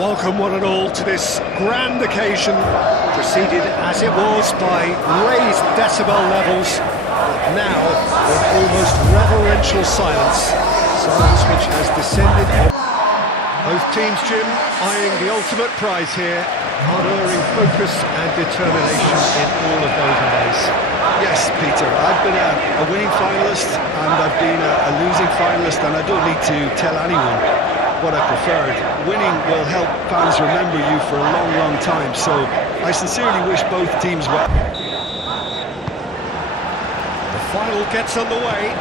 Welcome one and all to this grand occasion, preceded as it was by raised decibel levels, but now with almost reverential silence which has descended on both teams, Jim, eyeing the ultimate prize here, unerring focus and determination in all of those eyes. Yes, Peter, I've been a winning finalist and I've been a losing finalist, and I don't need to tell anyone what I preferred. Winning will help fans remember you for a long, long time, so I sincerely wish both teams well. The final gets underway.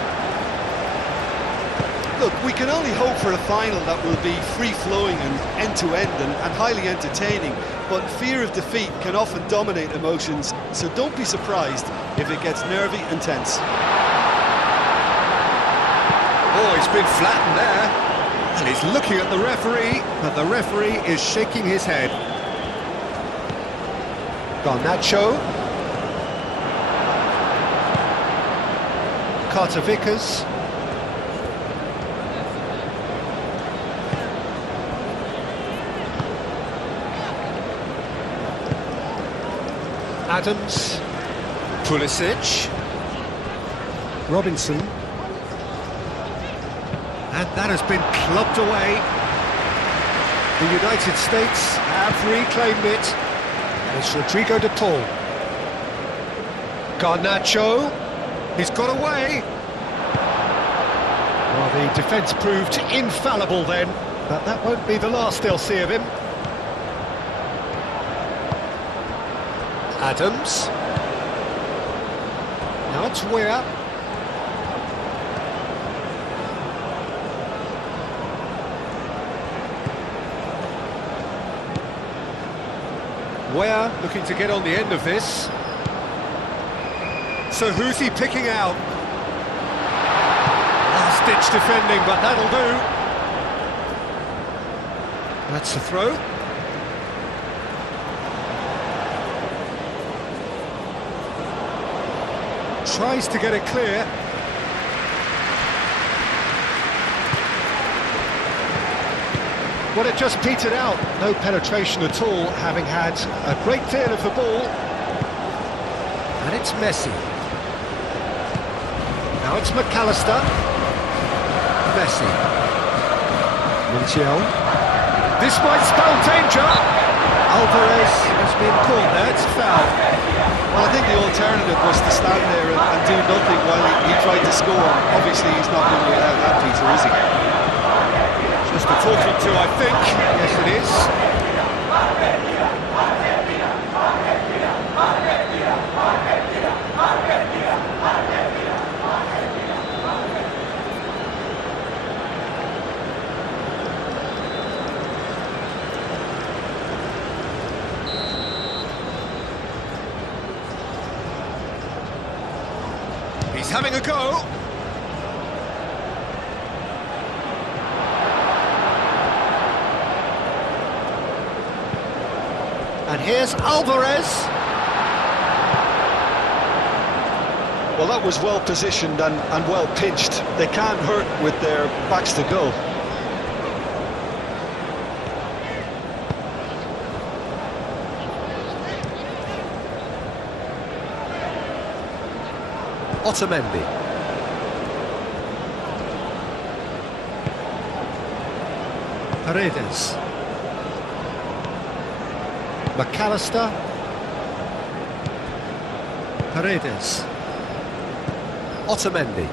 Look, we can only hope for a final that will be free-flowing and end-to-end and highly entertaining, but fear of defeat can often dominate emotions, so don't be surprised if it gets nervy and tense. Oh, he's been flattened there. And he's looking at the referee, but the referee is shaking his head. Garnacho. Carter Vickers. Adams. Pulisic. Robinson. And that has been clubbed away. The United States have reclaimed it. And it's Rodrigo de Paul. Garnacho. He's got away. Well, the defence proved infallible then, but that won't be the last they'll see of him. Adams. Now it's Weir. Weir looking to get on the end of this. So who's he picking out? Last-ditch defending, but that'll do. That's the throw. Tries to get it clear. Well, it just petered out. No penetration at all, having had a great deal of the ball. And it's Messi. Now it's McAllister. Messi. Mundial. This might spell danger. Alvarez has been caught there, it's a foul. Well, I think the alternative was to stand there and do nothing while he tried to score. Obviously, he's not going to allow that, Peter, is he? Just a talking to, I think. Yes, it is. He's having a go. And here's Alvarez. Well, that was well positioned and well pinched. They can't hurt with their backs to goal. Otamendi. Paredes. McAllister. Paredes. Otamendi.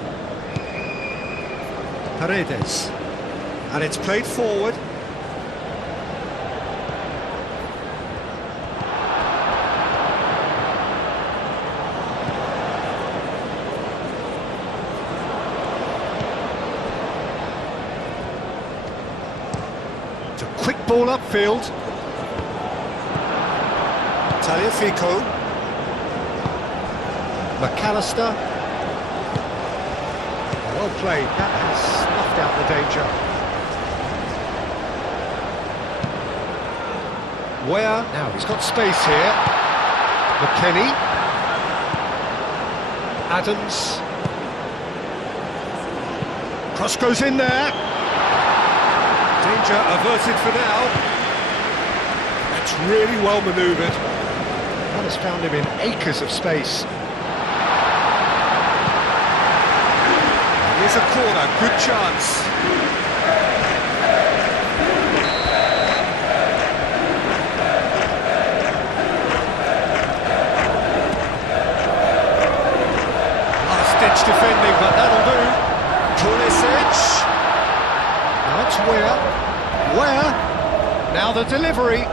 Paredes. And it's played forward. It's a quick ball upfield. Tagliafico. McAllister. Well played, that has snuffed out the danger. Where? Now he's got space here. McKennie. Adams. Cross goes in there. Danger averted for now. That's really well manoeuvred. That has found him in acres of space. Here's a corner, good chance. Last-ditch defending, but that'll do. Pulisic. Now it's Where? Now the delivery.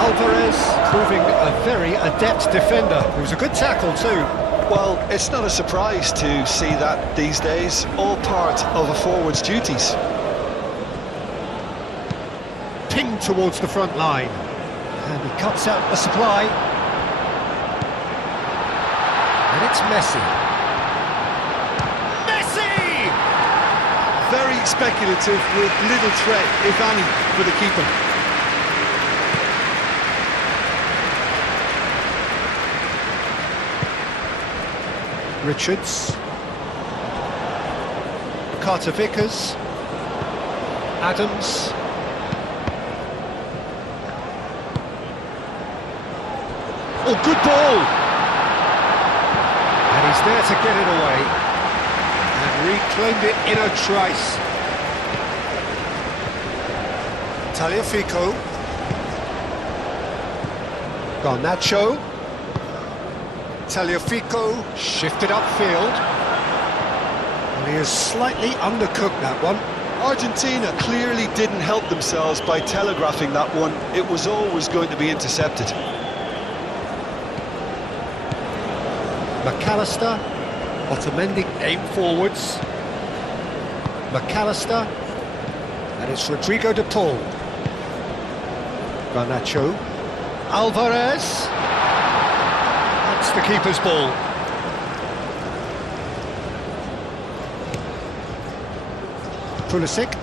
Alvarez proving a very adept defender. It was a good tackle too. Well, it's not a surprise to see that these days, all part of a forward's duties. Pinged towards the front line. And he cuts out the supply. And it's Messi. Messi! Very speculative with little threat, if any, for the keeper. Richards. Carter Vickers. Adams. Oh, good ball! And he's there to get it away. And reclaimed it in a trice. Tagliafico. Garnacho. Tagliafico shifted upfield. And he has slightly undercooked that one. Argentina clearly didn't help themselves by telegraphing that one. It was always going to be intercepted. McAllister. Otamendi aim forwards. McAllister. And it's Rodrigo de Paul. Garnacho. Alvarez. That's the keeper's ball. Pulisic.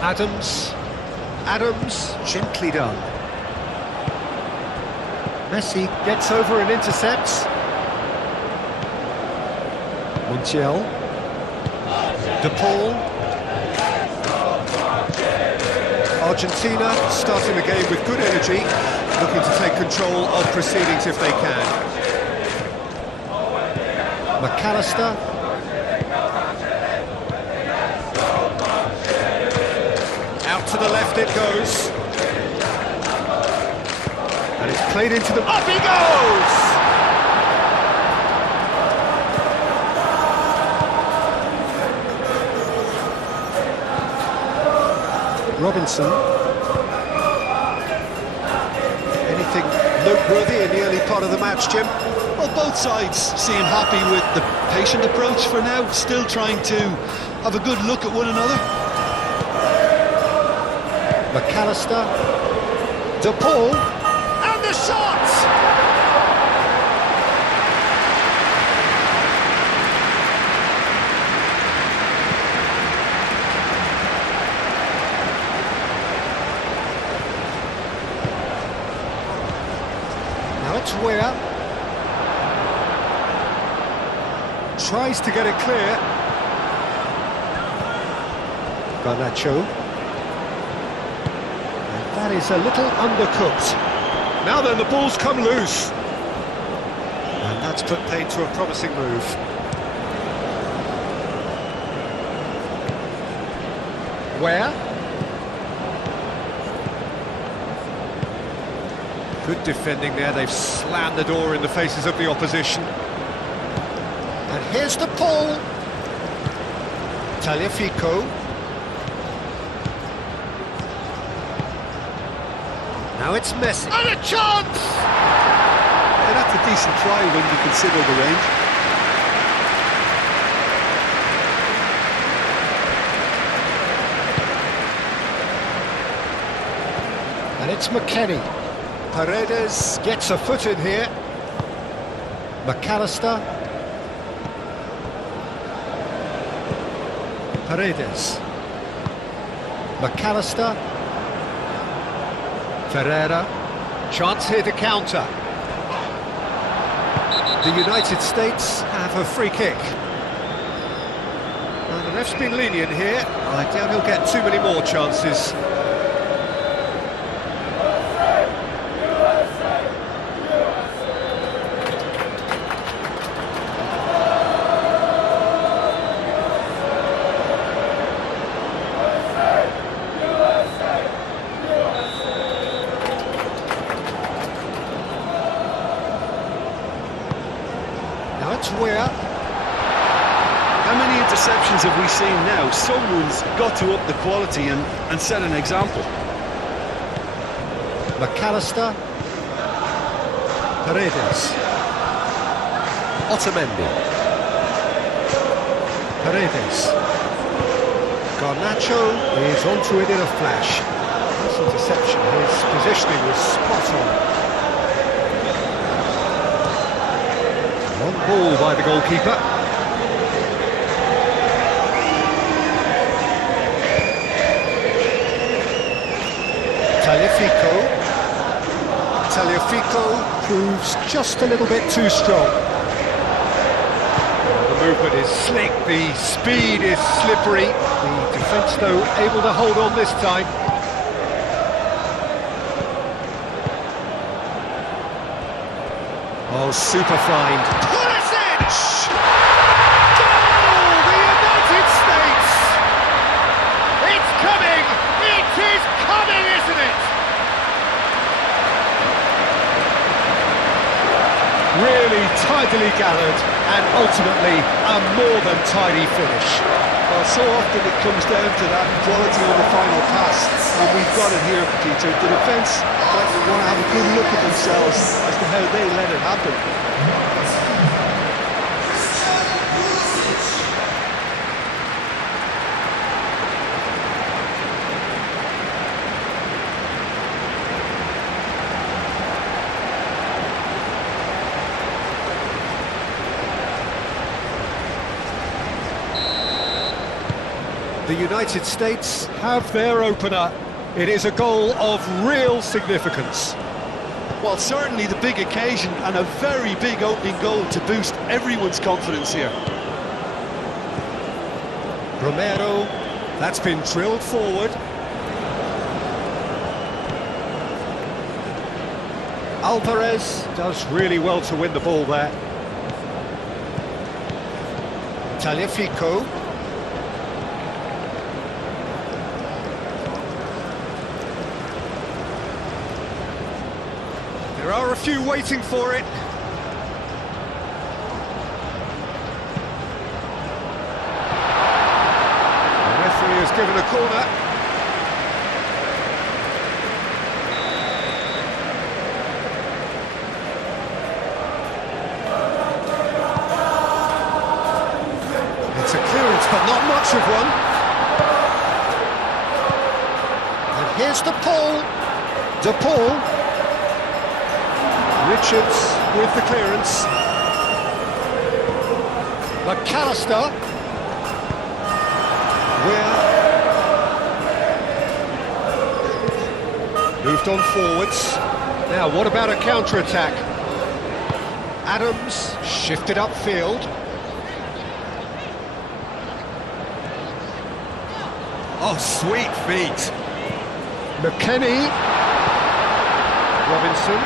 Adams. Gently done. Messi gets over and intercepts. Montiel. De Paul. Argentina starting the game with good energy, looking to take control of proceedings if they can. McAllister. Out to the left it goes. And it's played into the... Up he goes! Robinson. Anything noteworthy in the early part of the match, Jim? Well, both sides seem happy with the patient approach for now, still trying to have a good look at one another. McAllister. De Paul. And the shot! It's Weah. Tries to get it clear. Garnacho. And that is a little undercooked. Now then, the ball's come loose. And that's put paid to a promising move. Weah. Good defending there, they've slammed the door in the faces of the opposition. And here's the Paul. Tagliafico. Now it's Messi. And a chance! Yeah, that's a decent try when you consider the range. And it's McKennie. Paredes gets a foot in here. McAllister. Paredes. McAllister. Ferreira. Chance here to counter. The United States have a free kick. ref's been lenient here. I doubt he'll get too many more chances. Now it's Weir. How many interceptions have we seen now? Someone's got to up the quality and set an example. McAllister. Paredes. Otamendi. Paredes. Garnacho is onto it in a flash. This interception, his positioning was spot on. Long ball by the goalkeeper. Tagliafico proves just a little bit too strong. The movement is slick, the speed is slippery. The defence, though, able to hold on this time. Oh, super find. Pulisic! Goal! The United States! It's coming! It is coming, isn't it? Really tidily gathered, and ultimately a more than tidy finish. Well, so often it comes down to that quality on the final pass, and we've got it here, Peter. The defence want to have a good look at themselves as to how they let it happen. The United States have their opener. It is a goal of real significance. Well, certainly the big occasion and a very big opening goal to boost everyone's confidence here. Romero, that's been drilled forward. Alvarez does really well to win the ball there. Tagliafico. There are a few waiting for it. The referee has given a corner. It's a clearance, but not much of one. And here's De Paul. Richards with the clearance. McAllister. Weir. Moved on forwards. Now, what about a counter-attack? Adams shifted upfield. Oh, sweet feet. McKennie. Robinson.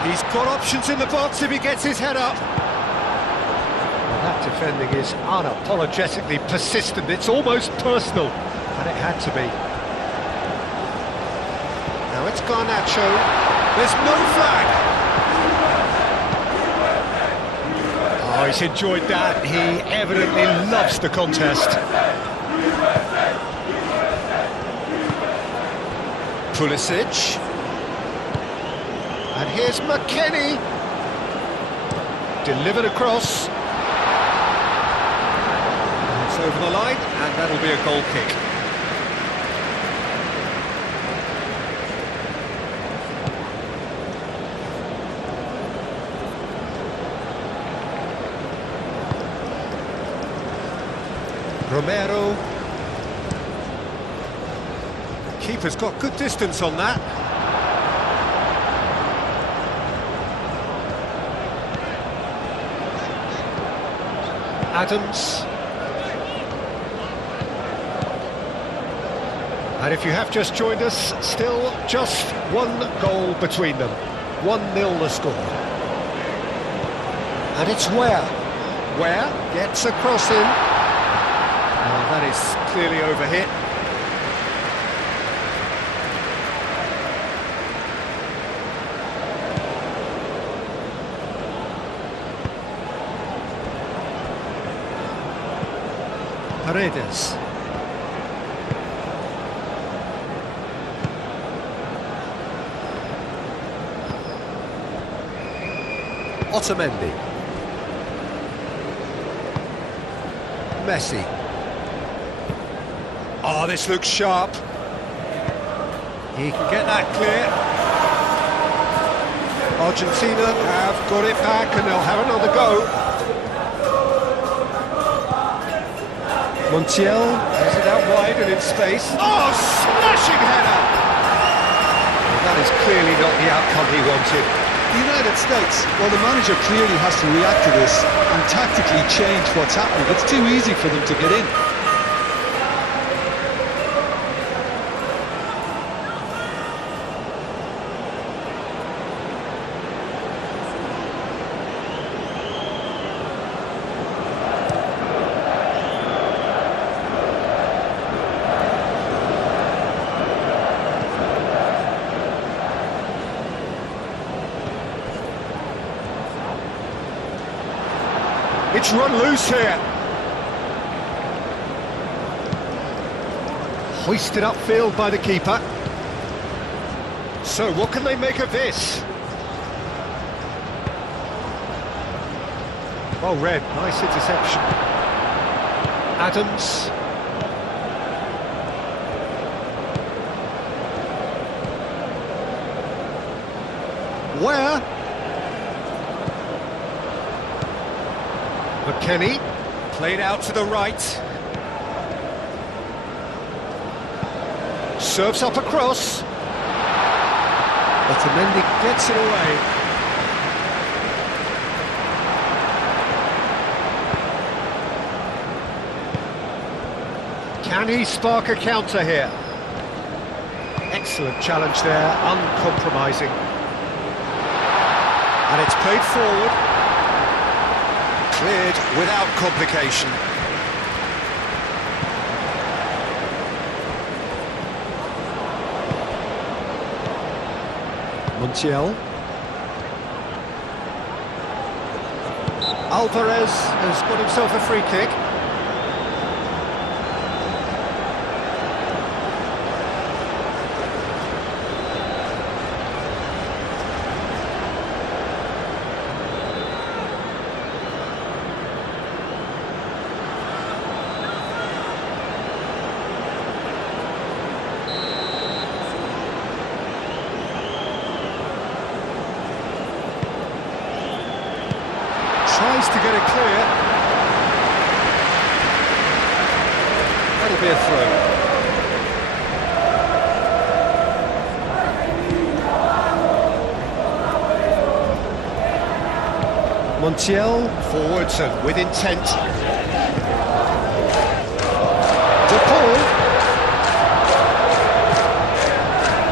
He's got options in the box if he gets his head up. Well, that defending is unapologetically persistent. It's almost personal, and it had to be. Now it's Garnacho. There's no flag. Oh, he's enjoyed that. He evidently loves the contest. Pulisic. And here's McKennie. Delivered across. It's over the line, and that'll be a goal kick. Romero. The keeper's got good distance on that. Adams. And if you have just joined us, still just one goal between them. 1-0 the score. And it's Where gets a cross in. Oh, that is clearly overhit. Paredes. Otamendi. Messi. Oh, this looks sharp. He can get that clear. Argentina have got it back and they'll have another go. Montiel has it out wide and in space. Oh, smashing header! Well, that is clearly not the outcome he wanted. The United States, well, the manager clearly has to react to this and tactically change what's happening. It's too easy for them to get in. It's run loose here. Hoisted upfield by the keeper. So what can they make of this? Well read, nice interception. Adams. Where? McKennie, played out to the right. Serves up across. Otamendi gets it away. Can he spark a counter here? Excellent challenge there, uncompromising. And it's played forward. Cleared without complication. Montiel. Alvarez has got himself a free kick. Tries to get it clear. That'll be a throw. Montiel forwards and with intent. De Paul.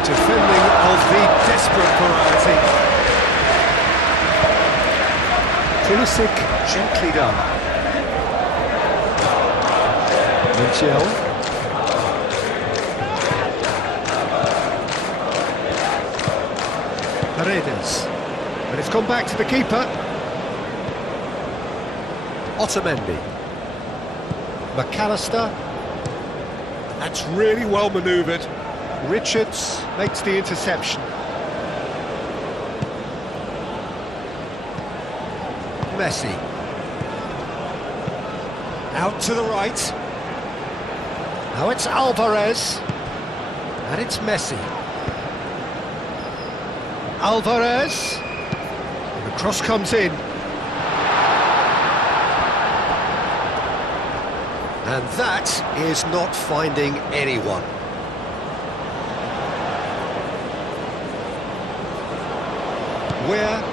Defending of the desperate variety. Pulisic, gently done. Montiel. Paredes. And it's gone back to the keeper. Otamendi. McAllister. That's really well manoeuvred. Richards makes the interception. Messi. Out to the right. Now it's Alvarez. And it's Messi. Alvarez. And the cross comes in. And that is not finding anyone. Where?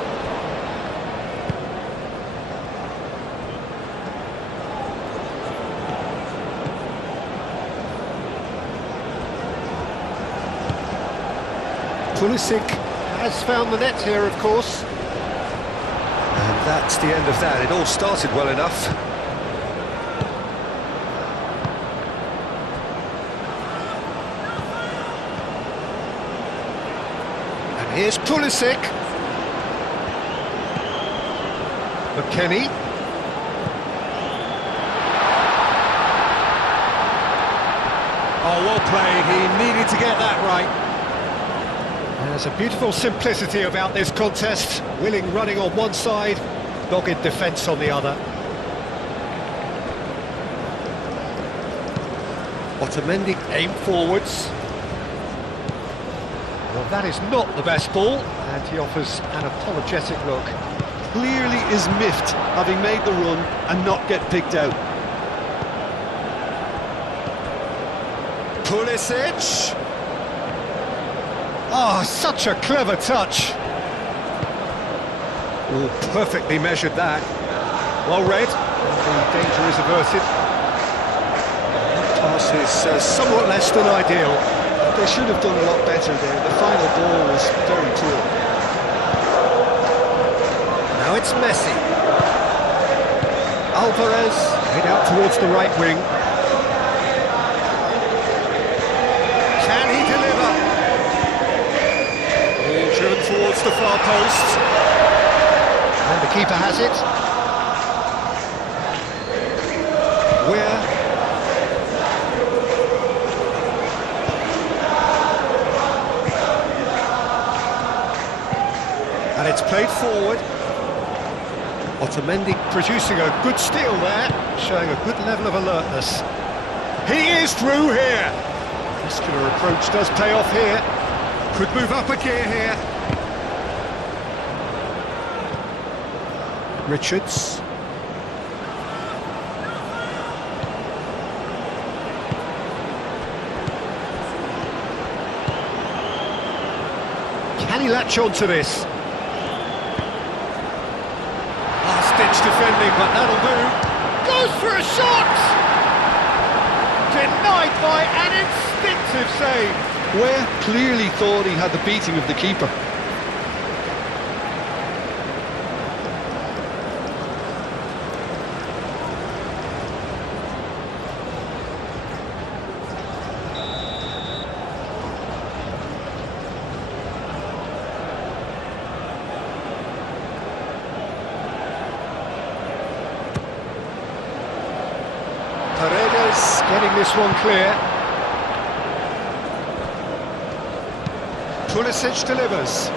Pulisic has found the net here, of course. And that's the end of that. It all started well enough. And here's Pulisic. McKennie. Oh, well played. He needed to get that right. There's a beautiful simplicity about this contest. Willing running on one side, dogged defence on the other. Otamendi aim forwards. Well, that is not the best ball, and he offers an apologetic look. Clearly is miffed, having made the run and not get picked out. Pulisic. Oh, such a clever touch. Oh, perfectly measured that. Well read. The danger is averted. That pass is somewhat less than ideal. They should have done a lot better there. The final ball was very poor. Now it's Messi. Alvarez head out towards the right wing. Can he deliver? Ball driven towards the far post. And the keeper has it. Where? And it's played forward. Otamendi producing a good steal there, showing a good level of alertness. He is through here. Muscular approach does pay off here. Could move up a gear here. Richards. Can he latch on to this? Last-ditch defending, but that'll do. Goes for a shot! Denied by an instinctive save. Ware clearly thought he had the beating of the keeper. Paredes getting this one clear. Pulisic delivers.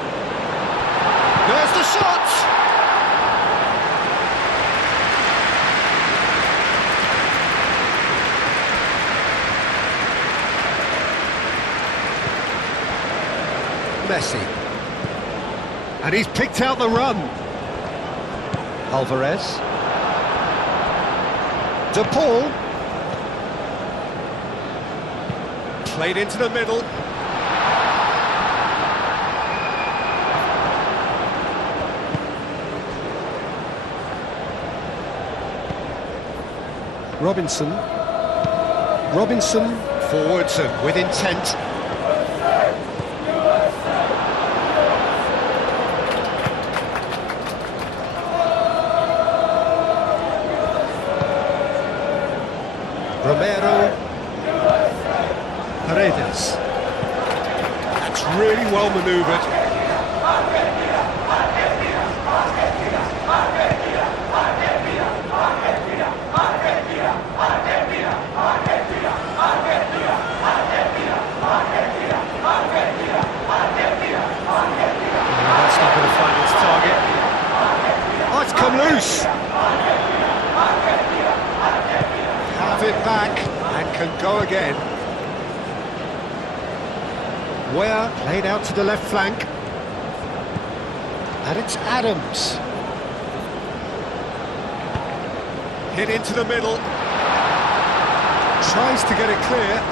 There's the shot! Messi. And he's picked out the run. Alvarez. De Paul. Played into the middle. Robinson. Robinson forwards and with intent. Romero. Paredes. That's really well manoeuvred. That's not going to find its target. Oh, it's come loose. Have it back and can go again. Ware played out to the left flank. And it's Adams. Hit into the middle. Tries to get it clear.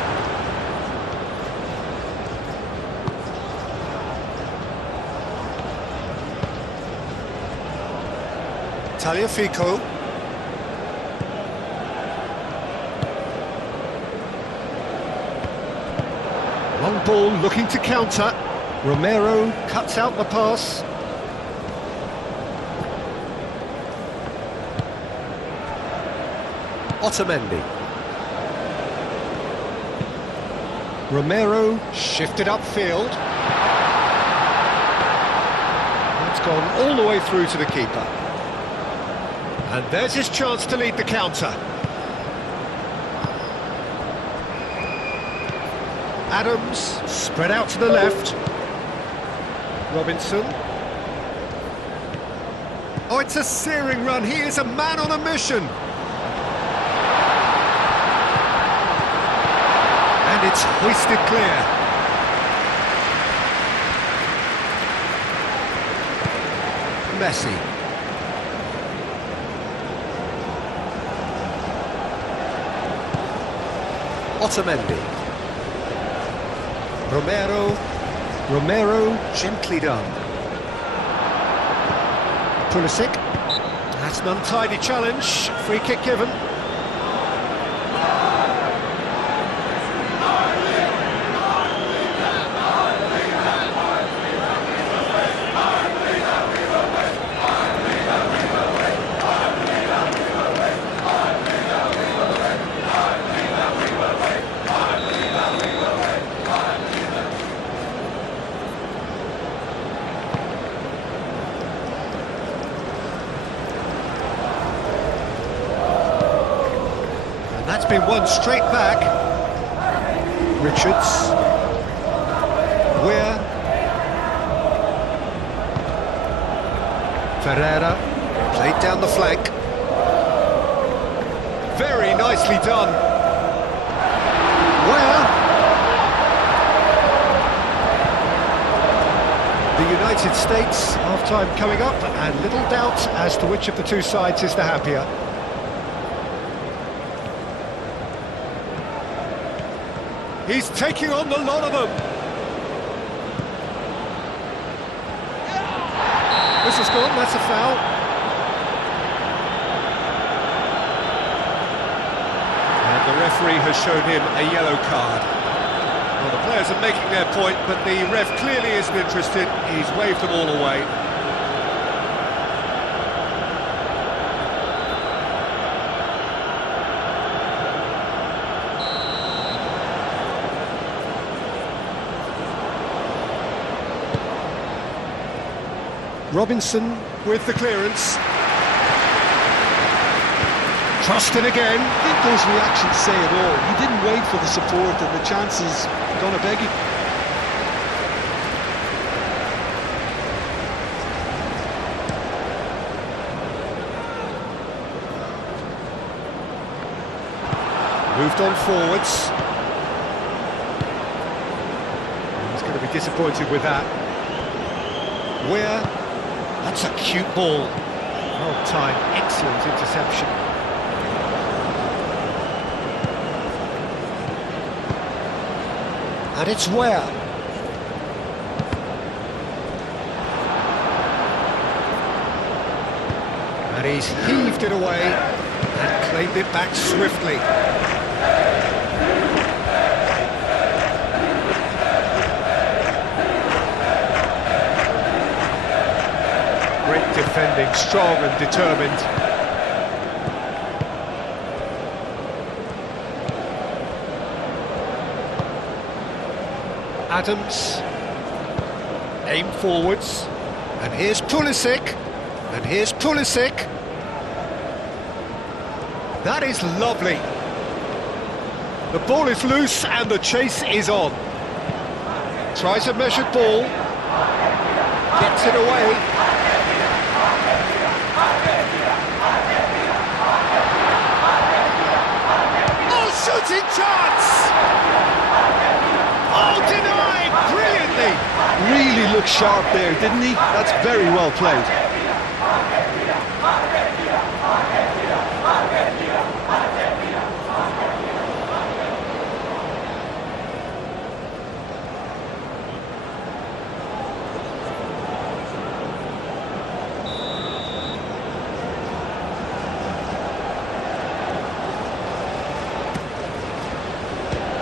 Tagliafico. Long ball looking to counter. Romero cuts out the pass. Otamendi. Romero shifted upfield. That's gone all the way through to the keeper. And there's his chance to lead the counter. Adams spread out to the left. Robinson. Oh, it's a searing run. He is a man on a mission. And it's hoisted clear. Messi. Otamendi. Romero, gently done. Pulisic. That's an untidy challenge. Free kick given. That's been won straight back. Richards. Weir. Ferreira. Played down the flank. Very nicely done. Weir. The United States, half-time coming up, and little doubt as to which of the two sides is the happier. He's taking on the lot of them. This is gone, that's a foul. And the referee has shown him a yellow card. Well, the players are making their point, but the ref clearly isn't interested. He's waved them all away. Robinson with the clearance. Trusted again. I think those reactions say it all. He didn't wait for the support, and the chance is gonna beg him. Moved on forwards. He's going to be disappointed with that. Weir. That's a cute ball. Well timed, excellent interception. And it's Weir. And he's heaved it away and claimed it back swiftly. Great defending, strong and determined. Adams, aim forwards, and here's Pulisic, That is lovely. The ball is loose and the chase is on. Tries a measured ball, gets it away. Oh, shooting chance! Oh, denied brilliantly! Really looked sharp there, didn't he? That's very well played.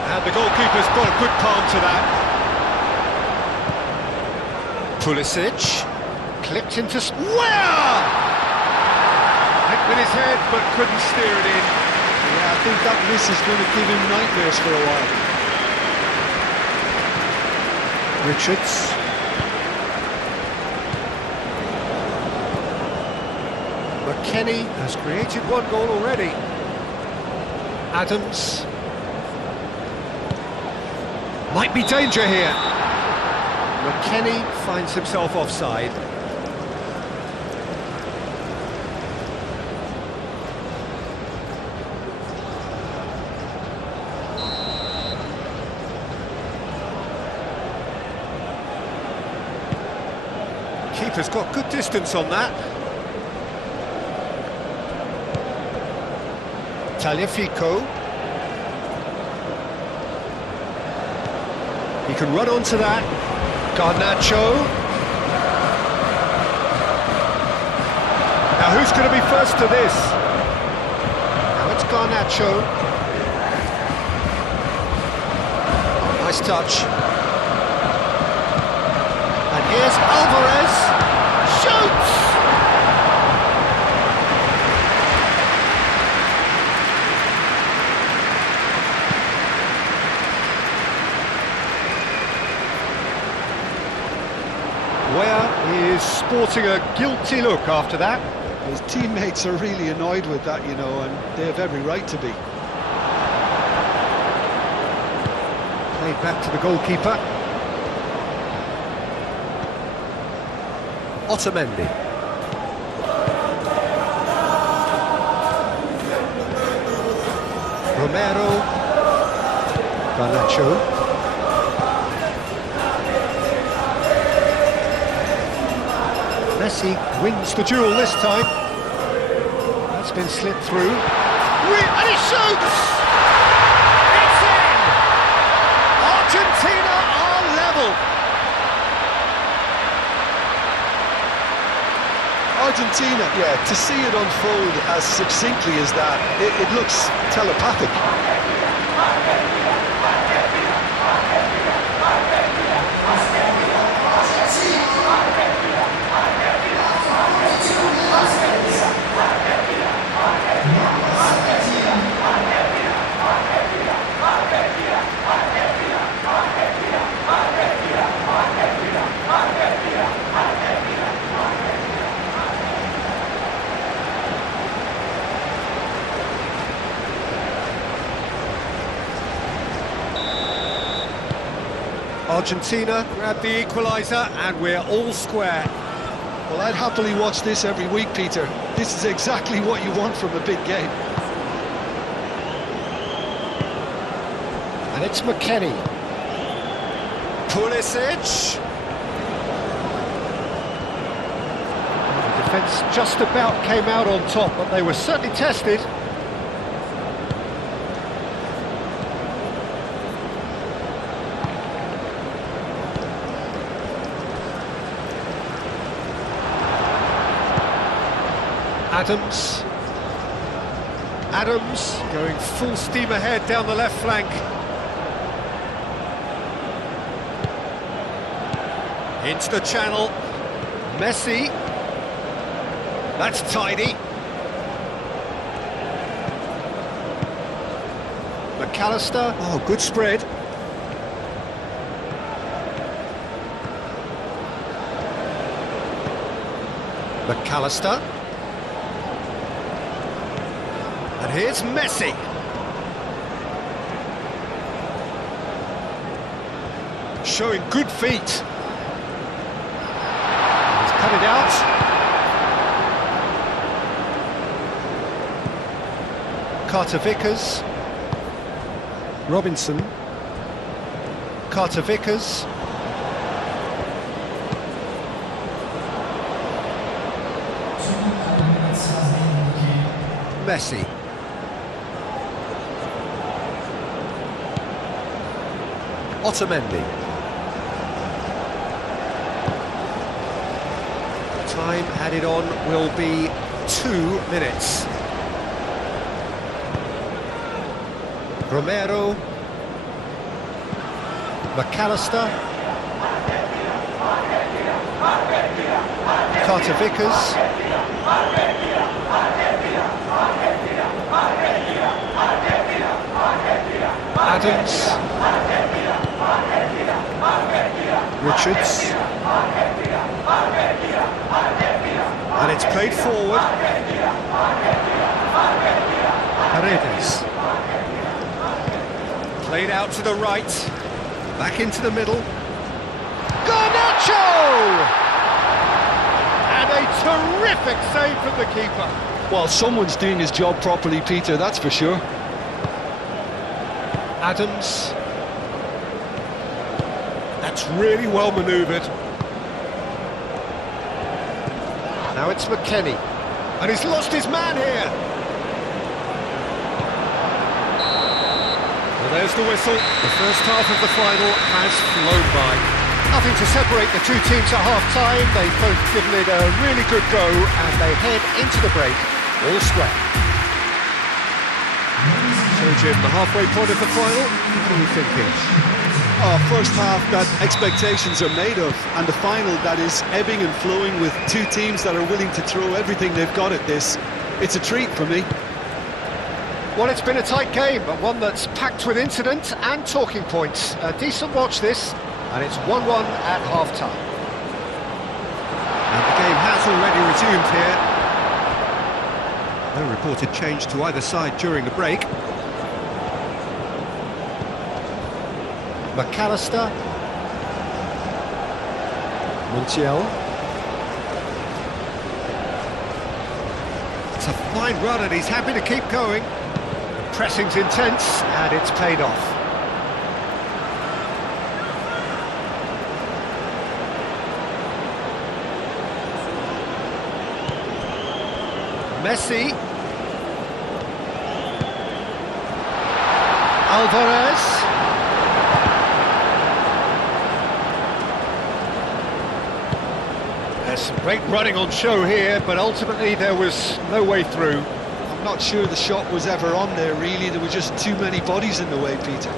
And the goalkeeper's got a good palm to that. Pulisic, clipped into... Where? Hit with his head, but couldn't steer it in. Yeah, I think that miss is going to give him nightmares for a while. Richards. McKennie has created one goal already. Adams. Might be danger here. McKennie finds himself offside. Keeper's got good distance on that. Tagliafico. He can run onto that. Garnacho. Now who's going to be first to this? Now it's Garnacho. Nice touch. And here's Alvarez. Shoots! Where is sporting a guilty look after that. His teammates are really annoyed with that, you know, and they have every right to be. Played back to the goalkeeper. Otamendi. Romero. Garnacho. Messi wins the duel this time. That's been slipped through. And he shoots! It's in! Argentina are level. Argentina, yeah, to see it unfold as succinctly as that, it looks telepathic. Argentina grab the equaliser and we're all square. Well, I'd happily watch this every week, Peter. This is exactly what you want from a big game. And it's McKennie. Pulisic. The defence just about came out on top, but they were certainly tested. Adams going full steam ahead down the left flank. Into the channel. Messi. That's tidy. McAllister. Oh, good spread. McAllister. And here's Messi. Showing good feet. He's cut it out. Carter-Vickers. Robinson. Carter-Vickers. Messi. Otamendi. Time added on will be 2 minutes. Romero. McAllister. Carter Vickers. Adams. Richards. And it's played forward. Paredes. Played out to the right. Back into the middle. Garnacho! And a terrific save from the keeper. Well, someone's doing his job properly, Peter, that's for sure. Adams. That's really well manoeuvred. Now it's McKennie. And he's lost his man here. Well, there's the whistle. The first half of the final has flown by. Nothing to separate the two teams at half-time. They've both given it a really good go, and they head into the break all square. So, Jim, the halfway point of the final, what are you thinking? Oh, first half that expectations are made of, and the final that is ebbing and flowing with two teams that are willing to throw everything they've got at this. It's a treat for me. Well, it's been a tight game, but one that's packed with incident and talking points. A decent watch this, and it's 1-1 at half-time. And the game has already resumed here. No reported change to either side during the break. McAllister. Montiel. It's a fine run and he's happy to keep going. The pressing's intense and it's paid off. Messi. Alvarez. There's some great running on show here, but ultimately there was no way through. I'm not sure the shot was ever on there, really. There were just too many bodies in the way, Peter.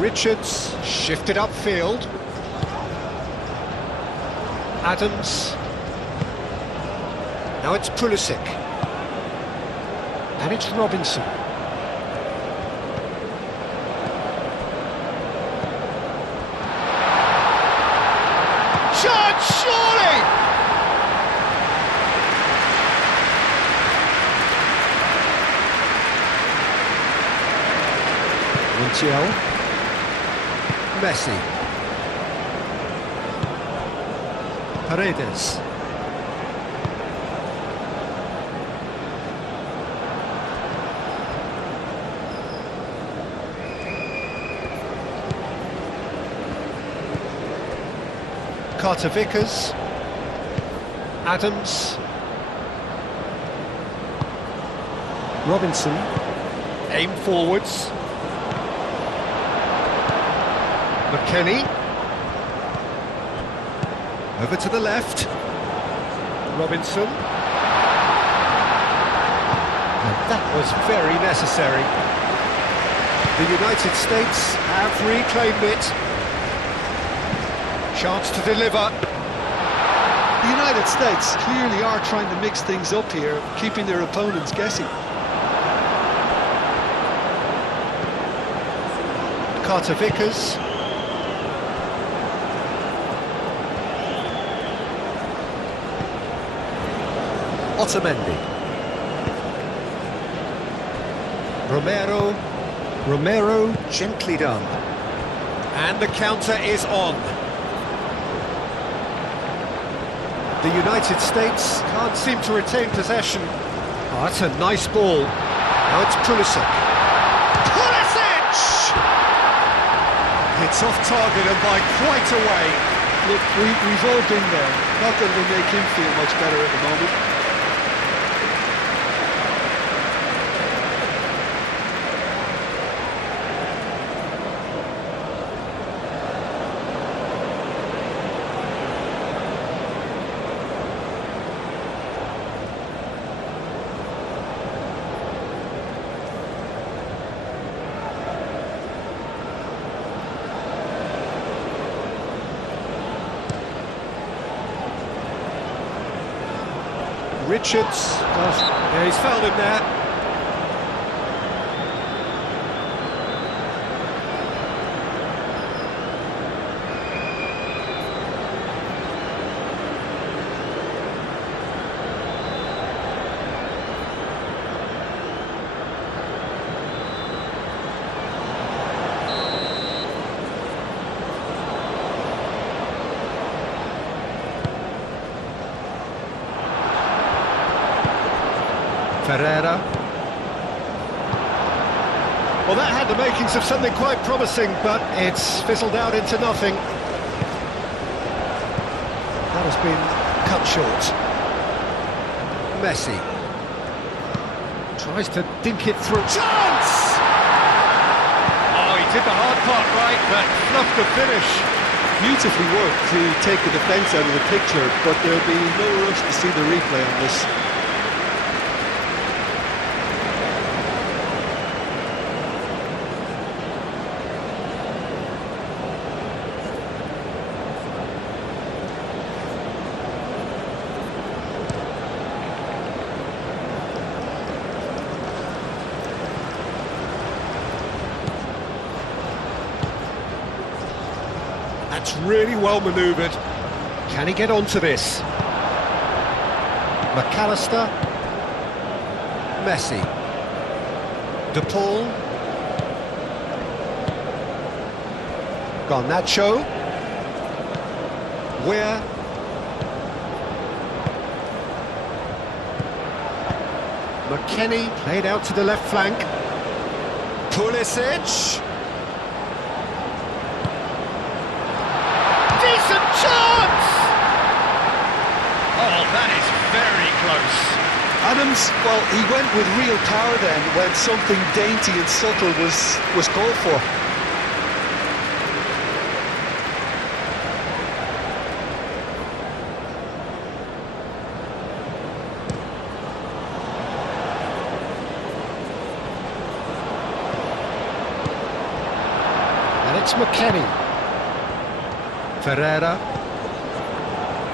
Richards shifted upfield. Adams. Now it's Pulisic. And it's Robinson. Shot, surely! Montiel. Messi. Paredes. Carter Vickers. Adams. Robinson. Aim forwards. McKennie. Over to the left. Robinson. And that was very necessary. The United States have reclaimed it. Chance to deliver. The United States clearly are trying to mix things up here, keeping their opponents guessing. Carter Vickers. Otamendi. Romero, gently done. And the counter is on. The United States can't seem to retain possession. Oh, that's a nice ball. Now it's Pulisic. Pulisic! It's off target and by quite a way. Look, we've all been there. Not that it'll make him feel much better at the moment. Richards does. Yeah, he's fouled him there. Ferreira. Well, that had the makings of something quite promising, but it's fizzled out into nothing. That has been cut short. Messi tries to dink it through. Chance! Oh, he did the hard part right, but fluffed the finish. Beautifully worked to take the defence out of the picture, but there'll be no rush to see the replay on this. That's really well manoeuvred. Can he get onto this? McAllister. Messi. De Paul. Garnacho. Weir. McKennie played out to the left flank. Pulisic. Decent chance! Oh, that is very close. Adams, well, he went with real power then when something dainty and subtle was called for. And it's McKennie. Ferreira,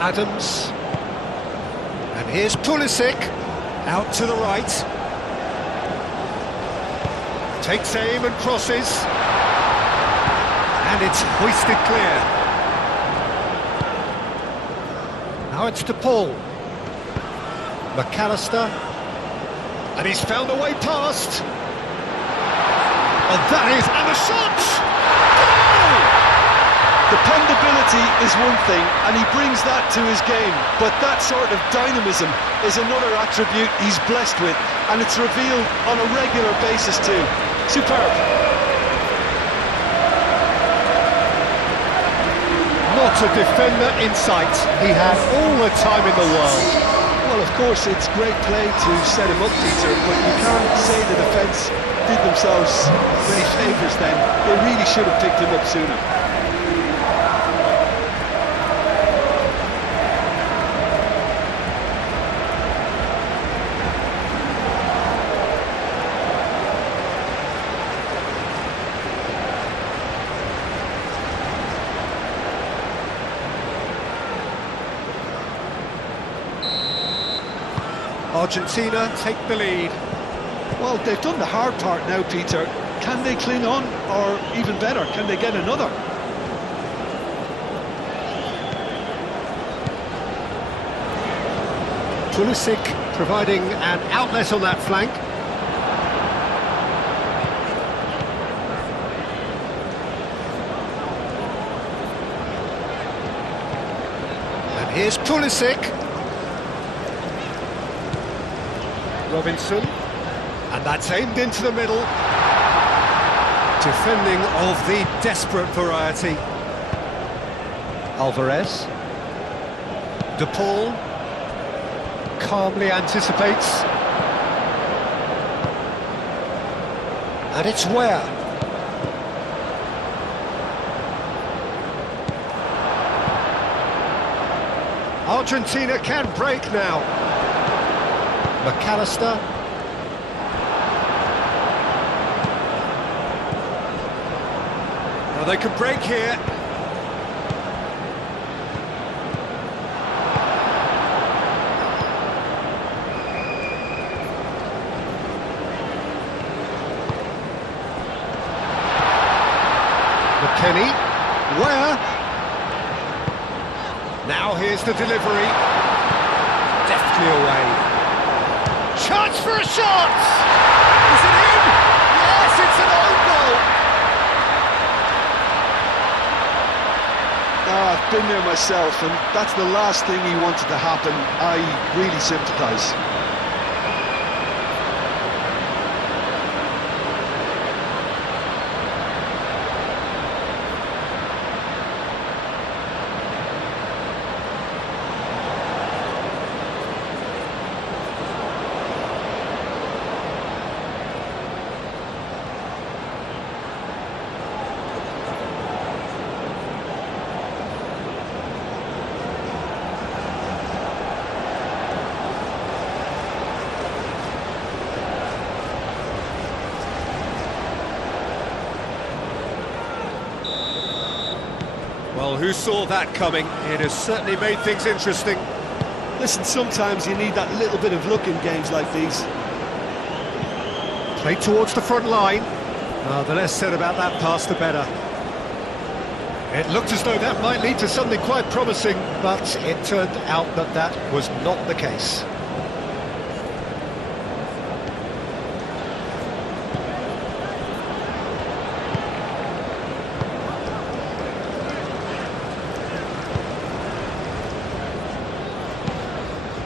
Adams, and here's Pulisic, out to the right, takes aim and crosses, and it's hoisted clear. Now it's to Paul, McAllister, and he's found a way past, and and the shot! Dependability is one thing, and he brings that to his game, but that sort of dynamism is another attribute he's blessed with, and it's revealed on a regular basis too. Superb. Not a defender in sight. He had all the time in the world. Well, of course, it's great play to set him up, Peter, but you can't say the defence did themselves many favours then. They really should have picked him up sooner. Argentina take the lead. Well, they've done the hard part now, Peter. Can they cling on, or even better, can they get another? Pulisic providing an outlet on that flank. And here's Pulisic. Robinson, and that's aimed into the middle. Defending of the desperate variety. Alvarez. De Paul calmly anticipates. And it's Weir. Argentina can break now. McAllister. Well, they can break here. Kenny. Where? Now here's the delivery. Deftly away. Chance for a shot! Is it in? Yes, it's an own goal! I've been there myself, and that's the last thing he wanted to happen. I really sympathise. Well, who saw that coming? It has certainly made things interesting. Listen, sometimes you need that little bit of luck in games like these. Played towards the front line. The less said about that pass, the better. It looked as though that might lead to something quite promising, but it turned out that that was not the case.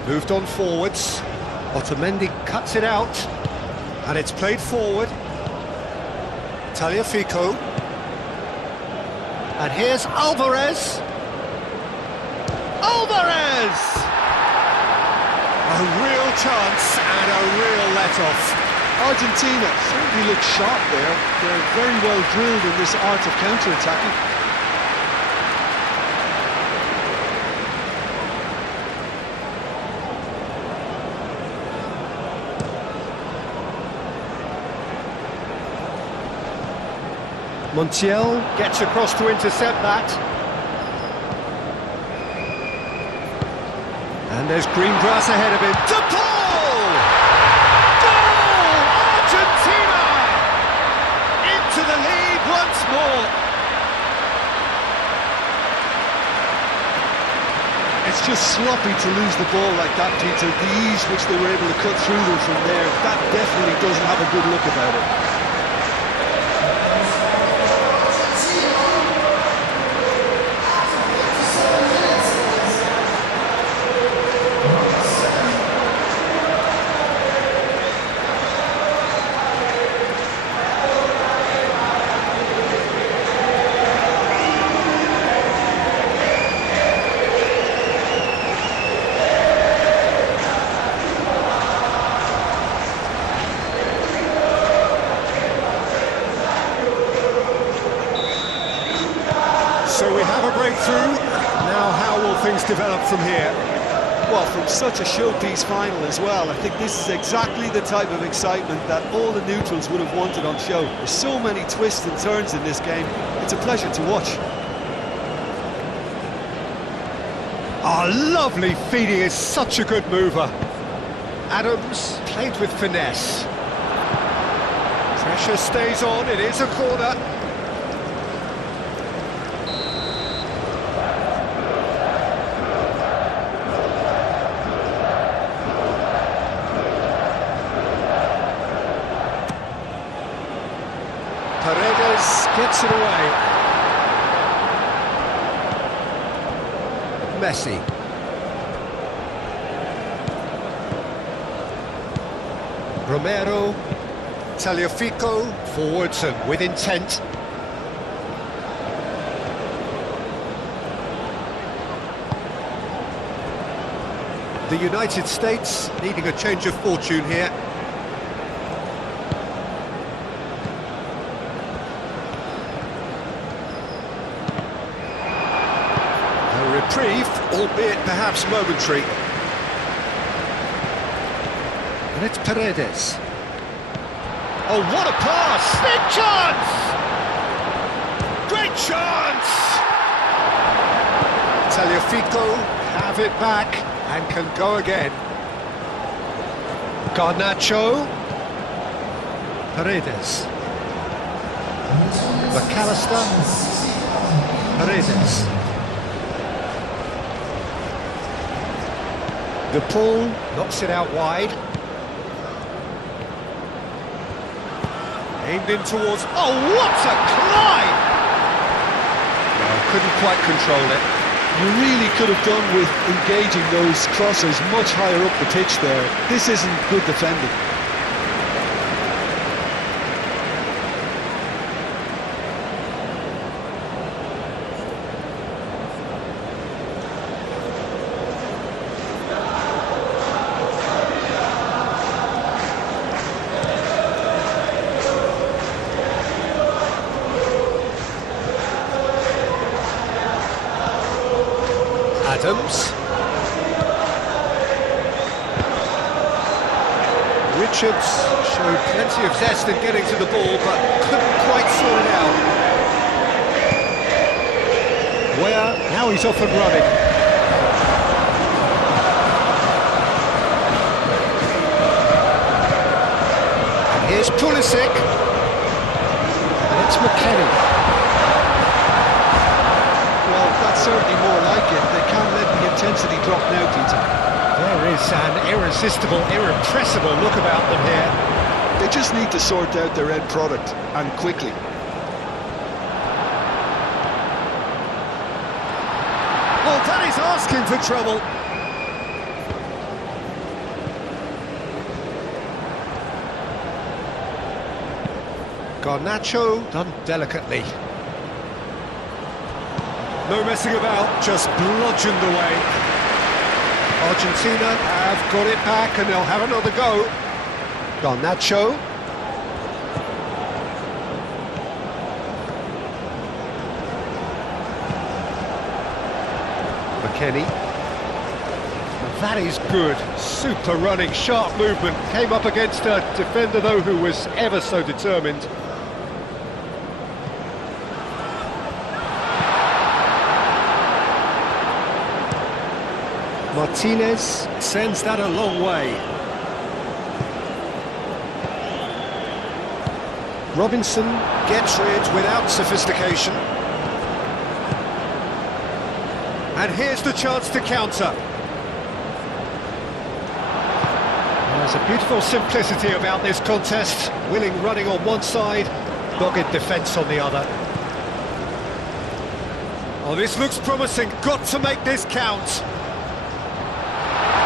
Moved on forwards. Otamendi cuts it out. And it's played forward. Tagliafico. And here's Alvarez. Alvarez! A real chance and a real let-off. Argentina certainly look sharp there. They're very well drilled in this art of counter-attacking. Montiel gets across to intercept that. And there's green grass ahead of him. To Paul! Goal! Argentina! Into the lead once more. It's just sloppy to lose the ball like that, Peter. The ease which they were able to cut through them from there, that definitely doesn't have a good look about it. So we have a breakthrough. Now how will things develop from here? Well, from such a showpiece final as well, I think this is exactly the type of excitement that all the neutrals would have wanted on show. There's so many twists and turns in this game. It's a pleasure to watch. Lovely feeding is such a good mover. Adams played with finesse. Pressure stays on, it is a corner. Paredes gets it away. Messi. Romero. Tagliafico. Forwards and with intent. The United States needing a change of fortune here. Reprieve, albeit perhaps momentary. And it's Paredes. Oh, what a pass! Big chance! Great chance! Tagliafico have it back and can go again. Garnacho. Paredes. McAllister. Paredes. The pull knocks it out wide. Aimed in towards... Oh, what a climb! No, couldn't quite control it. You really could have done with engaging those crosses much higher up the pitch there. This isn't good defending. Adams. Richards showed plenty of zest in getting to the ball, but couldn't quite sort it out. Where now he's off and running. And here's Pulisic. And it's McKennie. Certainly more like it. They can't let the intensity drop now, Peter. There is an irresistible, irrepressible look about them here. They just need to sort out their end product, and quickly. Well, that is asking for trouble. Garnacho done delicately. No messing about, just bludgeoned away. Argentina have got it back and they'll have another go. Garnacho. McKennie. That is good. Super running, sharp movement. Came up against a defender, though, who was ever so determined. Martinez sends that a long way. Robinson gets rid without sophistication. And here's the chance to counter. There's a beautiful simplicity about this contest. Willing running on one side, dogged defence on the other. Oh, this looks promising. Got to make this count.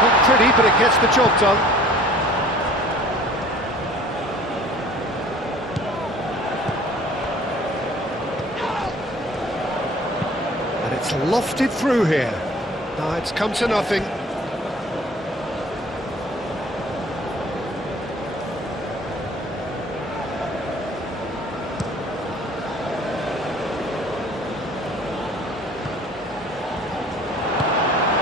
Not pretty, but it gets the job done. And it's lofted through here. No, it's come to nothing.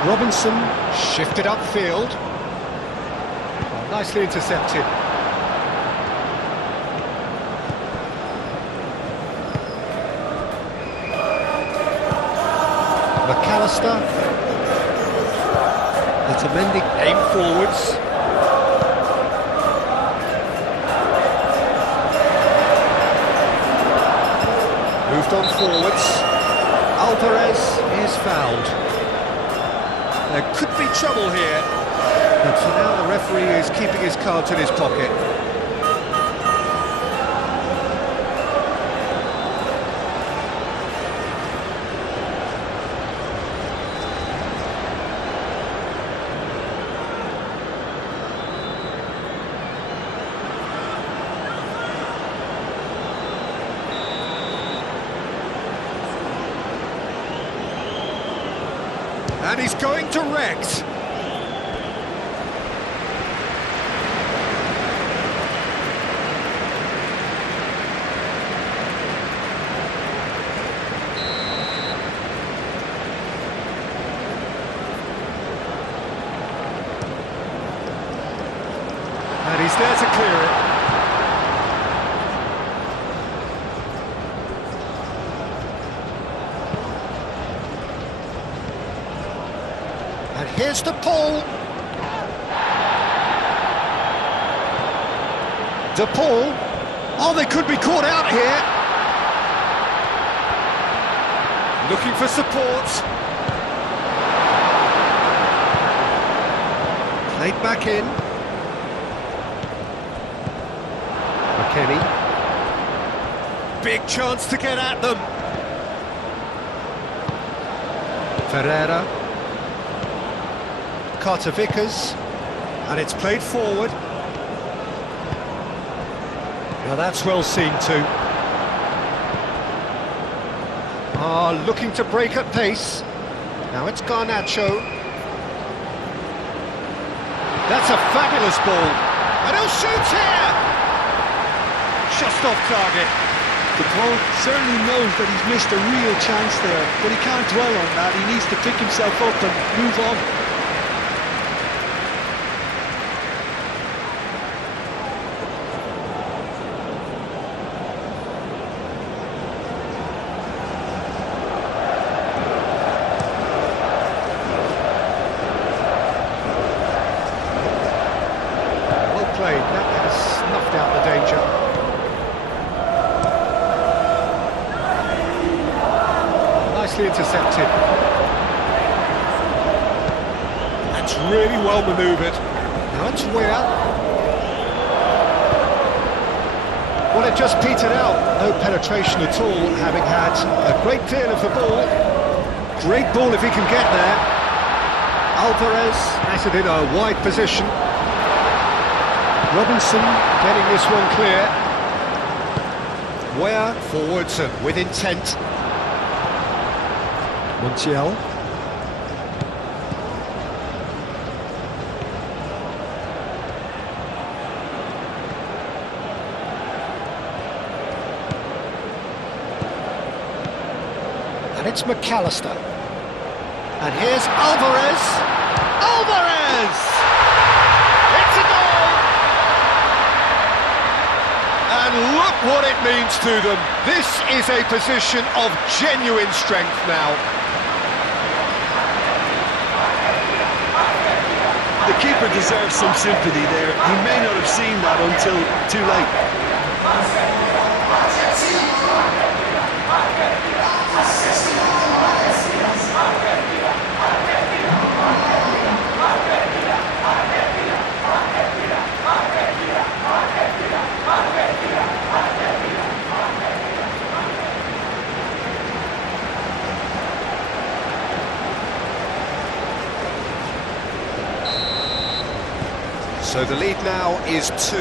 Robinson shifted upfield. Oh, nicely intercepted. McAllister. Letamendi aim forwards. Moved on forwards. Alvarez is fouled. There could be trouble here, but for now the referee is keeping his cards in his pocket. And he's going direct. And he's there to clear it. And here's the pull. De Paul. Oh, they could be caught out here. Looking for support. Played back in. McKennie. Big chance to get at them. Ferreira. Carter Vickers. And it's played forward. Now that's well seen too. Looking to break at pace. Now it's Garnacho. That's a fabulous ball. And he'll shoot here! Just off target. The opponent certainly knows that he's missed a real chance there, but he can't dwell on that. He needs to pick himself up and move on. That has snuffed out the danger. Nicely intercepted. That's really well manoeuvred. Now it's Weir. Well, it just petered out. No penetration at all, having had a great deal of the ball. Great ball if he can get there. Alvarez has it in a wide position. Robinson getting this one clear. Weir forwards and with intent. Montiel. And it's McAllister. And here's Alvarez. Alvarez! It's a goal! And look what it means to them. This is a position of genuine strength now. The keeper deserves some sympathy there. He may not have seen that until too late. So the lead now is 2.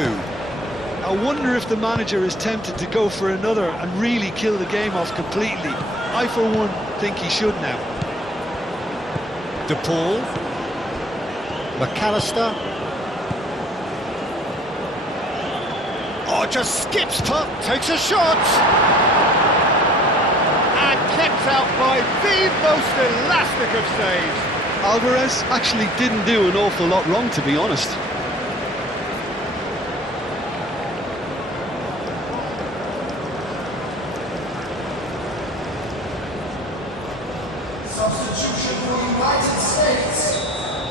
I wonder if the manager is tempted to go for another and really kill the game off completely. I, for one, think he should now. De Paul. McAllister. Oh, just skips puck, takes a shot. And kept out by the most elastic of saves. Alvarez actually didn't do an awful lot wrong, to be honest.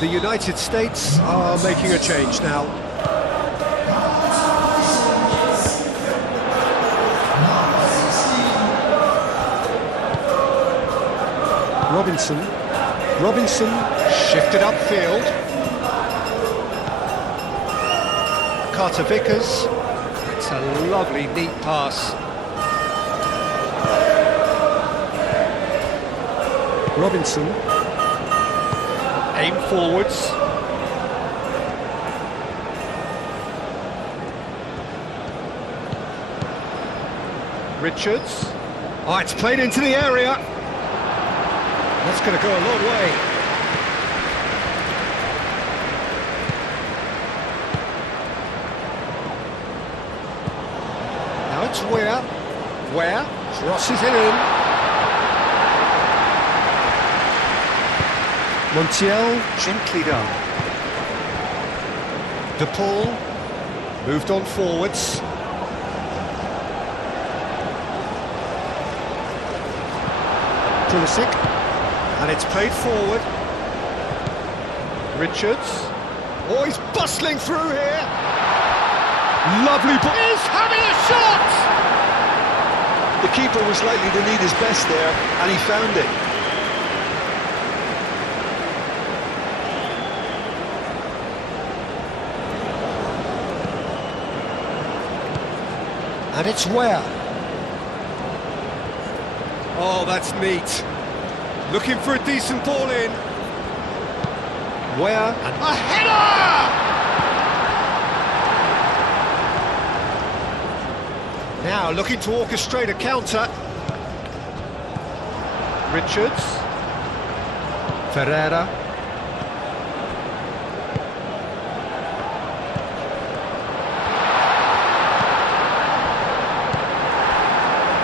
The United States are making a change now. Robinson. Robinson shifted upfield. Carter Vickers. It's a lovely, neat pass. Robinson. Aim forwards. Richards. Oh, it's played into the area. That's going to go a long way. Now it's Weir. Weir crosses it in. Montiel, gently done. De Paul, moved on forwards. Pulisic, and it's played forward. Richards, oh, he's bustling through here. Lovely ball. He's having a shot! The keeper was likely to need his best there, and he found it. And it's where? Oh, that's neat. Looking for a decent ball in. Where? And a header! Now looking to orchestrate a counter. Richards. Ferreira.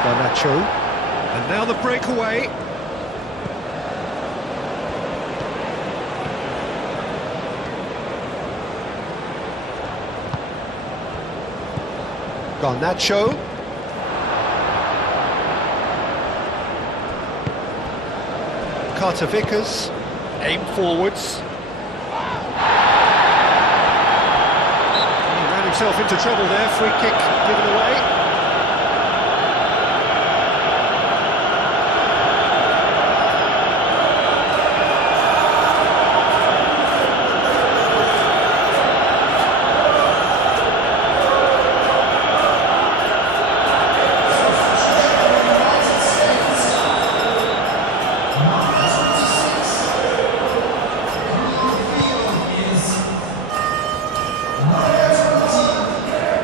Garnacho. And now the breakaway. Garnacho. Carter Vickers, aim forwards. He ran himself into trouble there, free kick given away.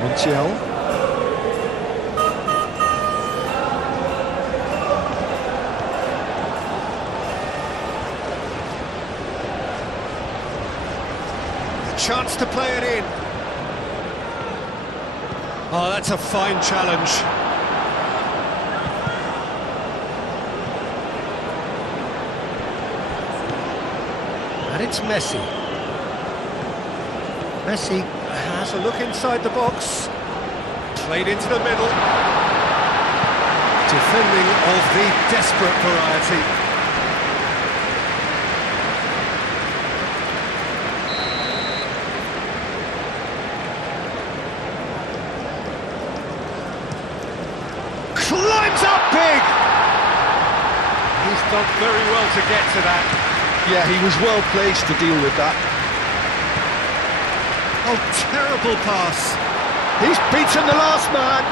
Mundial. A chance to play it in. Oh, that's a fine challenge. And it's Messi. Messi has a look inside the box. Played into the middle. Defending of the desperate variety. Climbs up big! He's done very well to get to that. Yeah, he was well placed to deal with that. Oh, terrible pass. He's beaten the last man.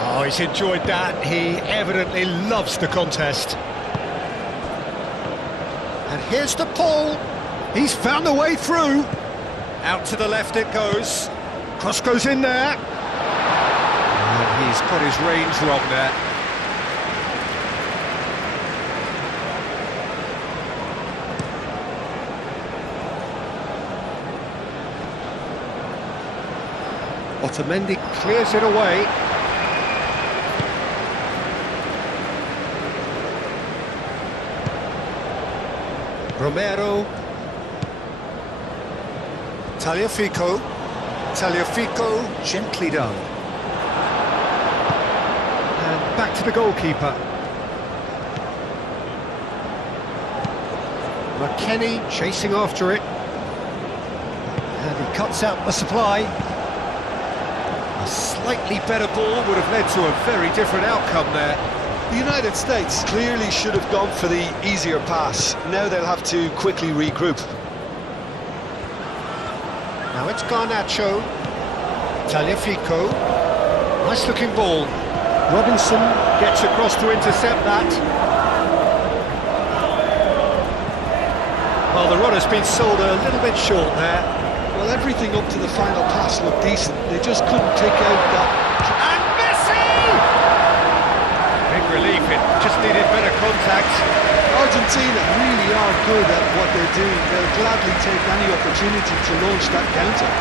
Oh, he's enjoyed that. He evidently loves the contest. And here's the pull. He's found a way through. Out to the left it goes. Cross goes in there. And he's got his range wrong there. Otamendi clears it away. Romero. Tagliafico. Tagliafico, gently done. And back to the goalkeeper. McKennie chasing after it. And he cuts out the supply. A slightly better ball would have led to a very different outcome there. The United States clearly should have gone for the easier pass. Now they'll have to quickly regroup. Now it's Garnacho. Tagliafico. Nice looking ball. Robinson gets across to intercept that. Well, the runner's been sold a little bit short there. Well, everything up to the final pass looked decent. They just couldn't take out that... And Messi! Big relief, it just needed better contact. Argentina really are good at what they're doing. They'll gladly take any opportunity to launch that counter.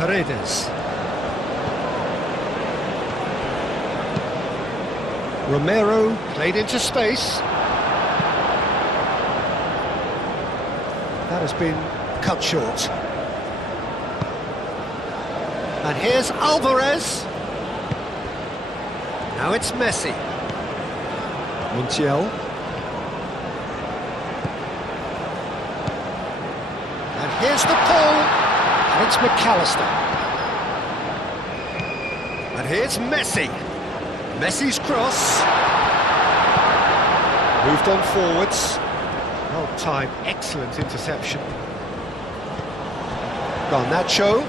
Paredes. Romero played into space. That has been cut short. And here's Alvarez. Now it's Messi. Montiel. And here's the pull. And it's McAllister. And here's Messi. Messi's cross. Moved on forwards. Well timed, excellent interception. Garnacho.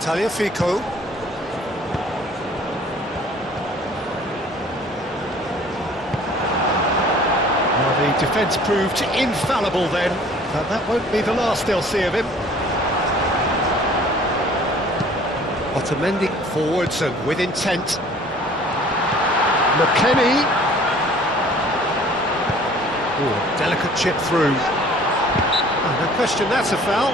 Tagliafico. Well, the defence proved infallible then, but that won't be the last they'll see of him. Otamendi forwards and with intent. McKennie. Ooh, delicate chip through. Oh, no question, that's a foul.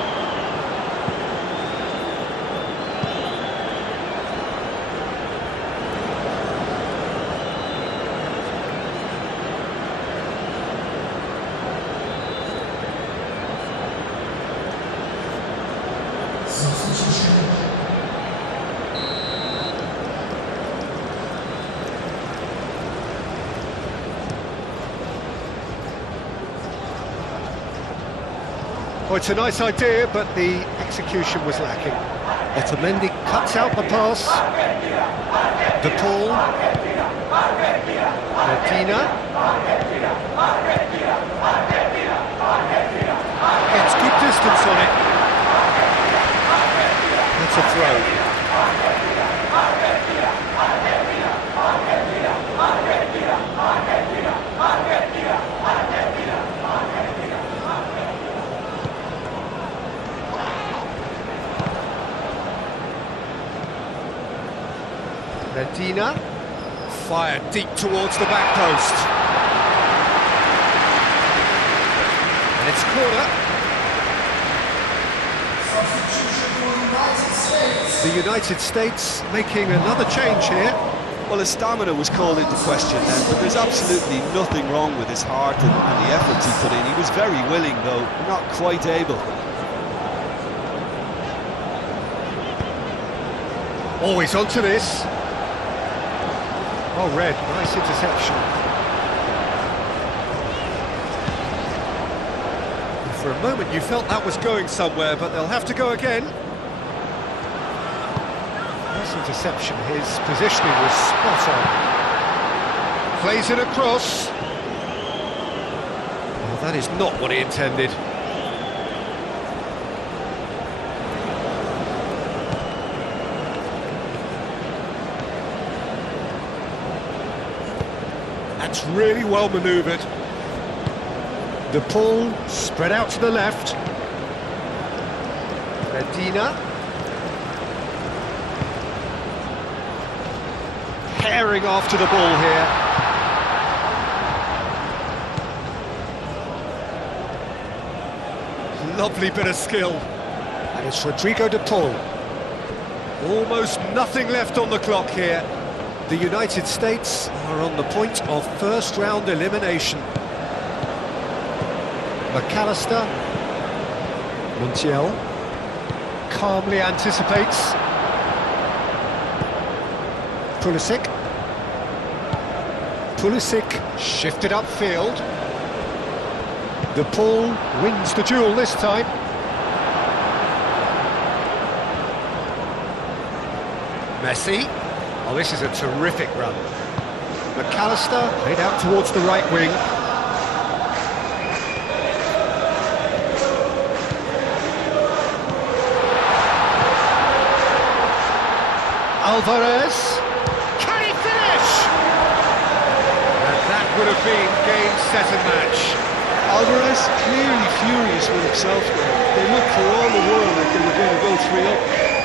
Oh, it's a nice idea, but the execution was lacking. Otamendi cuts out the pass. De Paul. Medina. Gets good distance on it. That's a throw. Medina, fired deep towards the back post. And it's corner. The United States making another change here. Well, his stamina was called into question then, but there's absolutely nothing wrong with his heart and the efforts he put in. He was very willing, though, not quite able. Always onto this. Oh, Red, nice interception. For a moment you felt that was going somewhere, but they'll have to go again. Nice interception, his positioning was spot on. Plays it across. Well, that is not what he intended. That's really well manoeuvred. De Paul spread out to the left. Medina. Herring after the ball here. Lovely bit of skill. And it's Rodrigo De Paul. Almost nothing left on the clock here. The United States are on the point of first-round elimination. McAllister. Montiel. Calmly anticipates. Pulisic. Pulisic shifted upfield. De Paul wins the duel this time. Messi. Oh, this is a terrific run. McAllister played out towards the right wing. Alvarez. Can he finish? And that would have been game, set and match. Alvarez clearly furious with himself there. They looked for all the world like they were going to go 3-up.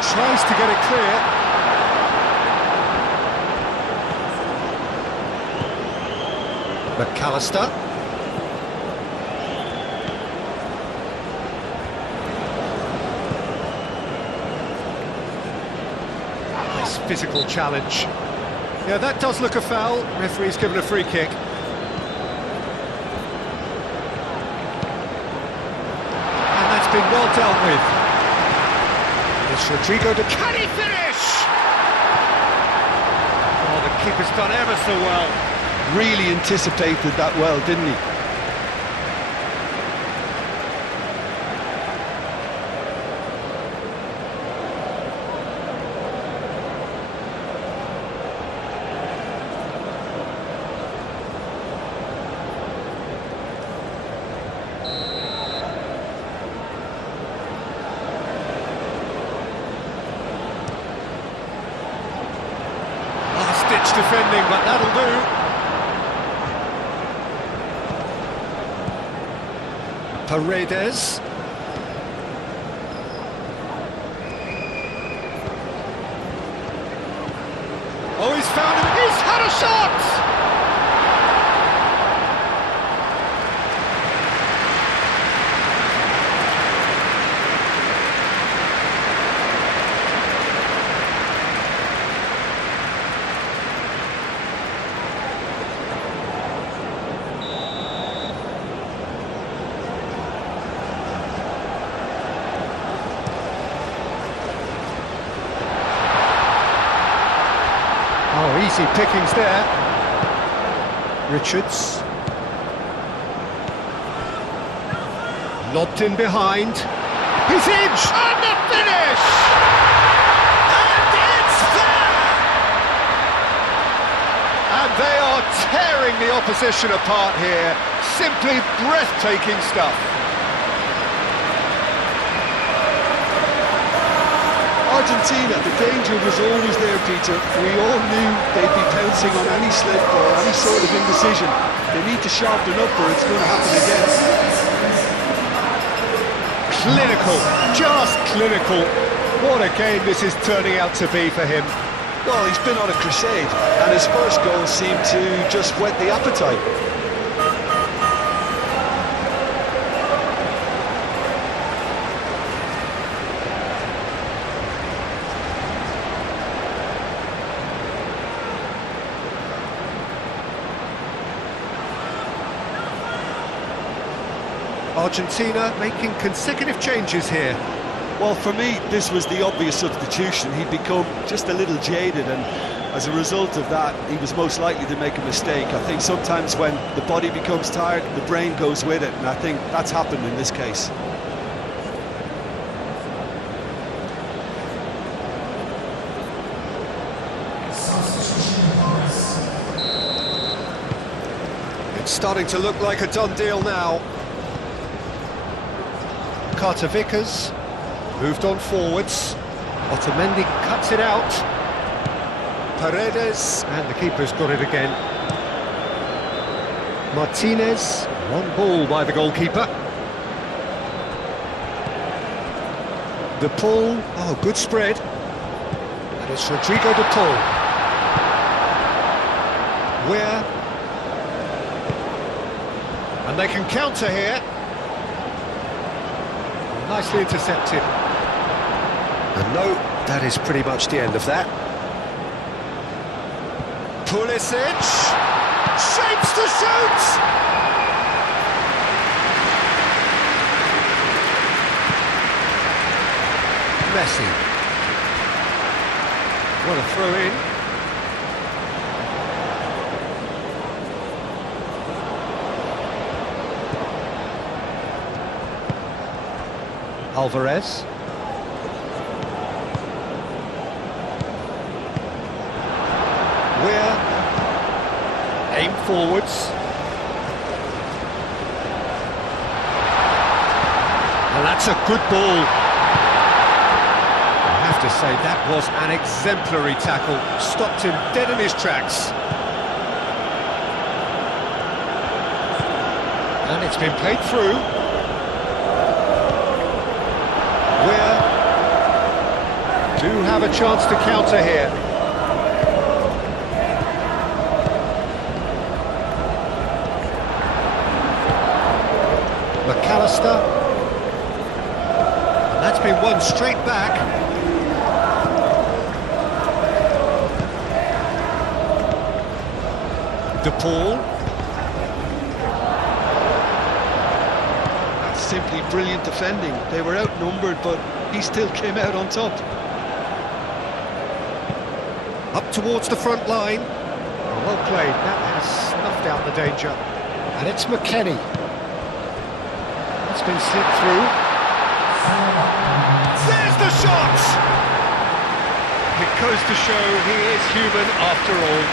Tries to get it clear. McAllister. Nice physical challenge. Yeah, that does look a foul. Referee's given a free kick. And that's been well dealt with. It's Rodrigo de... Can he finish? Oh, the keeper's done ever so well. Really anticipated that well, didn't he? Last-ditch defending, but that'll do. Paredes. Oh, he's found him. He's had a shot! Oh, easy pickings there. Richards. Lobbed in behind. He's edge! And the finish! And it's there! And they are tearing the opposition apart here. Simply breathtaking stuff. Argentina, the danger was always there, Peter. We all knew they'd be pouncing on any slip or any sort of indecision. They need to sharpen up or it's going to happen again. Clinical, just clinical. What a game this is turning out to be for him. Well, he's been on a crusade, and his first goal seemed to just whet the appetite. Argentina making consecutive changes here. Well, for me, this was the obvious substitution. He'd become just a little jaded, and as a result of that, he was most likely to make a mistake. I think sometimes when the body becomes tired, the brain goes with it, and I think that's happened in this case. It's starting to look like a done deal now. Carter Vickers moved on forwards. Otamendi cuts it out. Paredes, and the keeper's got it again. Martinez, one ball by the goalkeeper. De Paul, oh, good spread. And it's Rodrigo De Paul. Where? And they can counter here. Nicely intercepted. And no, that is pretty much the end of that. Pulisic shapes to shoot. Messi. What a throw in. Alvarez. Weir. Aim forwards. And that's a good ball. I have to say, that was an exemplary tackle. Stopped him dead in his tracks. And it's been played through. Do have a chance to counter here. McAllister. And that's been won straight back. De Paul. That's simply brilliant defending. They were outnumbered, but he still came out on top. Up towards the front line. Well played, that has snuffed out the danger. And it's McKennie. It's been slipped through. There's the shot! It goes to show he is human after all.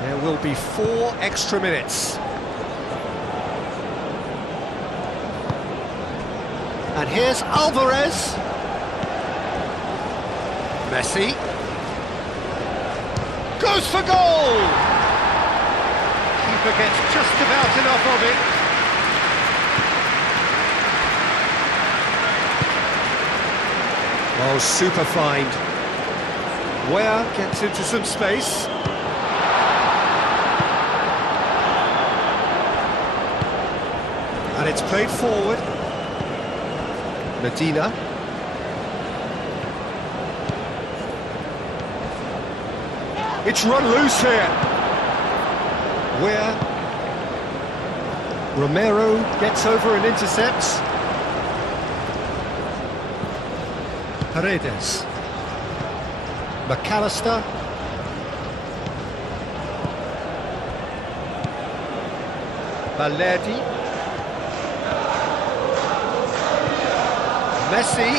There will be 4 extra minutes. And here's Alvarez. Messi. Goes for goal! Keeper gets just about enough of it. Oh, super find. Where gets into some space. And it's played forward. Medina. It's run loose here. Where Romero gets over and intercepts. Paredes. McAllister. Valerdi. Messi.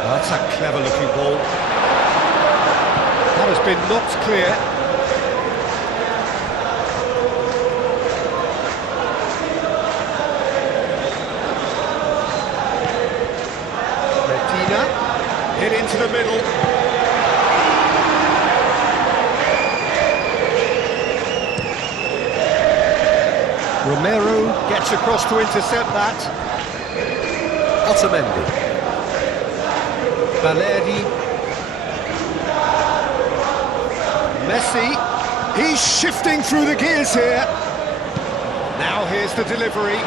Oh, that's a clever looking ball. That has been knocked clear. Medina hit into the middle. Romero gets across to intercept that. Otamendi. Valerdi. Messi. He's shifting through the gears here. Now here's the delivery.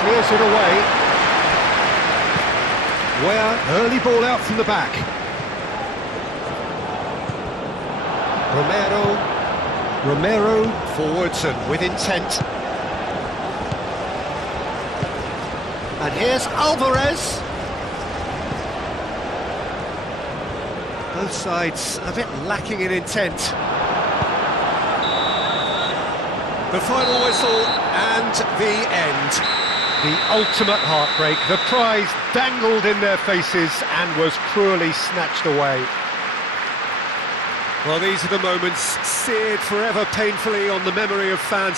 Clears it away. Where early ball out from the back. Romero forwards and with intent. And here's Alvarez. Both sides a bit lacking in intent. The final whistle and the end. The ultimate heartbreak. The prize dangled in their faces and was cruelly snatched away. Well, these are the moments seared forever painfully on the memory of fans.